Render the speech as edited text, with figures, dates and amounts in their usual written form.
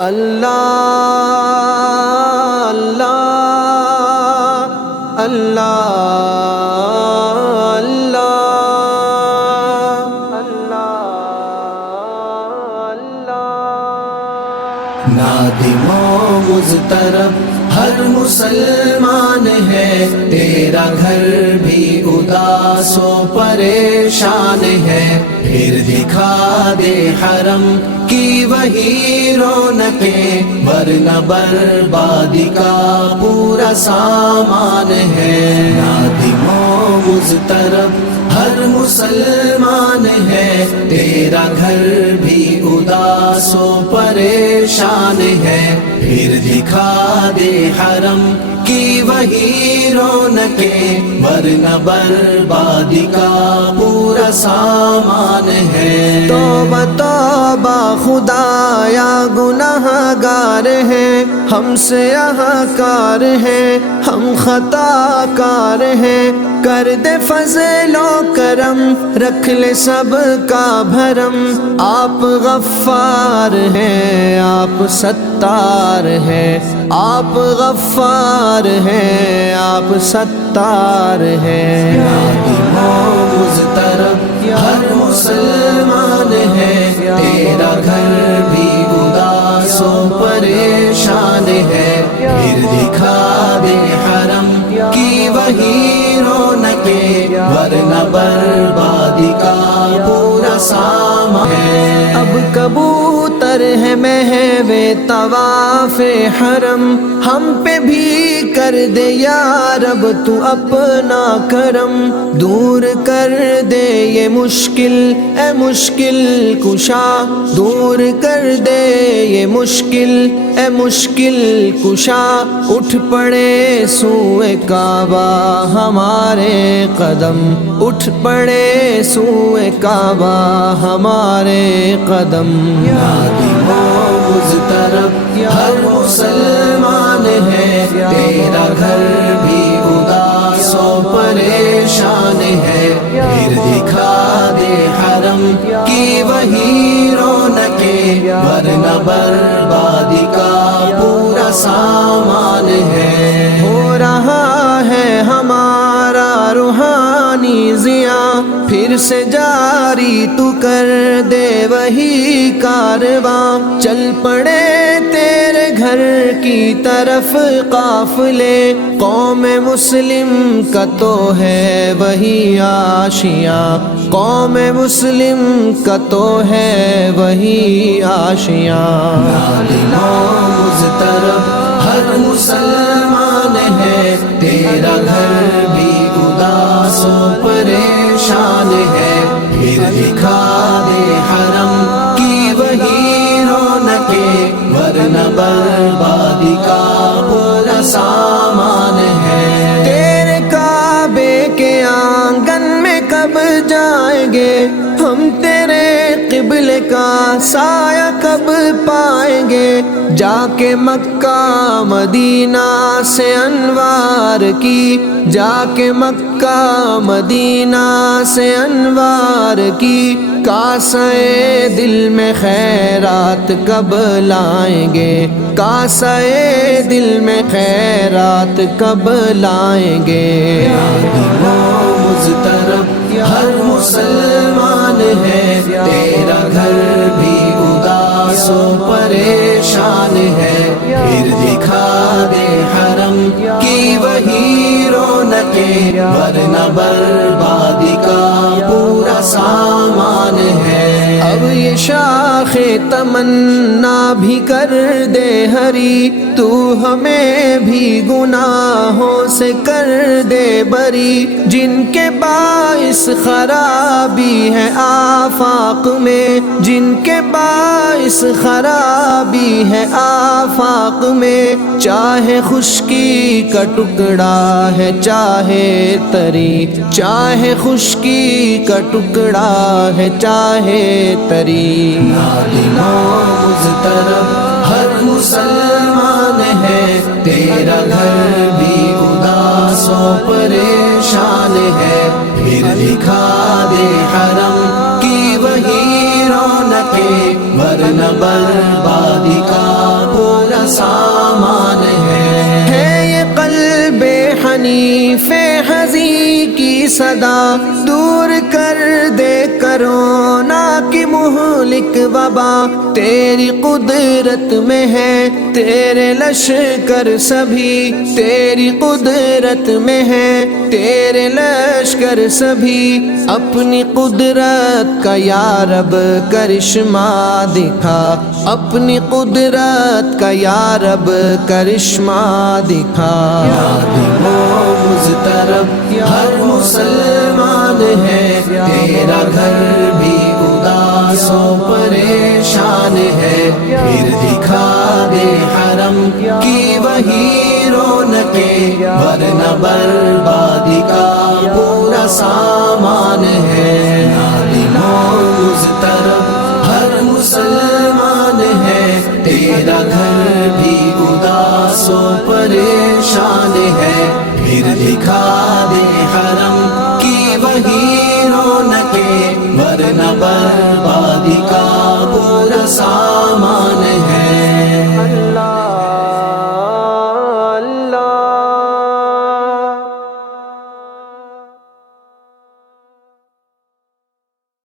اللہ اللہ اللہ اللہ اللہ۔ نادم و مضطرب ہر مسلمان ہے، تیرا گھر بھی اداس و پریشان ہے، پھر دکھا دے حرم کی وہی رونقیں، ورنہ بربادی کا پورا سامان ہے۔ نادم و مضطرب ہر مسلمان ہے، تیرا گھر بھی اداس و پریشان ہے، پھر دکھا دے حرم کی وہی رونقیں، ورنہ بربادی کا پورا سامان ہے۔ توبہ توبہ خدایا گناہ گار ہیں، ہم سے یہاں کار ہیں، ہم خطا کار ہیں، کر دے فضل و کرم، رکھ لے سب کا بھرم۔ آپ غفار ہیں، آپ ستار ہیں، آپ غفار ہیں، آپ ستار ہیں۔ نادم و مضطرب ہر مسلمان ہے، تیرا گھر بھی اداس و پریشان ہے، پھر دکھا دے حرم کی وہی رونقیں، ورنہ بربادی کا پورا سامان ہے۔ اب کبوتر ہے محو طواف حرم، ہم پہ بھی کر دے یا رب تو اپنا کرم، دور کر دے یہ مشکل اے مشکل کشا، دور کر دے یہ مشکل اے مشکل کشا، اٹھ پڑے سوئے کعبہ ہمارے قدم، اٹھ پڑے سوئے کعبہ ہمارے قدم۔ نادم و مضطرب ہر مسلمان ہے، تیرا گھر بھی اداس و پریشان ہے، پھر دکھا دے حرم کی وہی رونقیں، ورنہ بربادی کا پورا سامان ہے۔ ہو رہا ہے ہمارا روحانی ضیاء، پھر سے جاری تو کر دے وہی کارواں، چل پڑے تیرے گھر کی طرف قافلے، قوم مسلم کا تو ہے وہی آشیاں، قوم مسلم کا تو ہے وہی آشیاں۔ نادم و مضطرب ہر مسلمان ہے، تیرا گھر بھی اداس و پریشان ہے، پھر دکھا دے حرم کی وہی رونقیں، ورنہ بربادی کا پورا سامان ہے۔ تیرے کعبے کے آنگن میں کب جائیں گے ہم، تیرے قبلے کا سایہ کب پائیں گے، جا کے مکہ مدینہ سے انوار کی، جا کے مکہ مدینہ سے انوار کی، کاسے دل میں خیرات کب لائیں گے، کاسے دل میں خیرات کب لائیں گے۔ نادم و مضطرب ہر مسلمان ہے، تیرا گھر بھی اداس و پریشان ہے، پھر دکھا دے حرم کی وہی رونقیں، ورنہ بربادی کا پورا سامان ہے۔ اب یہ شاخ تمنا بھی کر دے ہری، تو ہمیں بھی گناہوں سے کر دے بری، جن کے باعث خرابی ہے آفاق میں، جن کے باعث خرابی ہے آفاق میں، چاہے خشکی کا ٹکڑا ہے چاہے تری، چاہے خشکی کا ٹکڑا ہے چاہے تری۔ نادم و مضطرب ہر مسلمان ہے، تیرا گھر بھی اداس و پریشان ہے، پھر دکھا دے حرم کی وہی رونقیں، ورنہ بربادی کا صدا دور کر دے کرونا کی مہلک وبا تیری قدرت میں ہے تیرے لشکر سبھی تیری قدرت میں ہے تیرے لشکر سبھی اپنی قدرت کا یا رب کرشمہ دکھا اپنی قدرت کا یا رب کرشمہ دکھا نادم و مضطرب ہر مسلمان ہے تیرا گھر بھی اداس و پریشان ہے پھر دکھا دے حرم کی وہی رونقیں ورنہ بربادی کا پورا سامان ہے نادم و مضطرب ہر مسلمان ہے تیرا گھر بھی اداس و پریشان ہے پھر دکھا دے حرم کی وہی رونقیں ورنہ برباد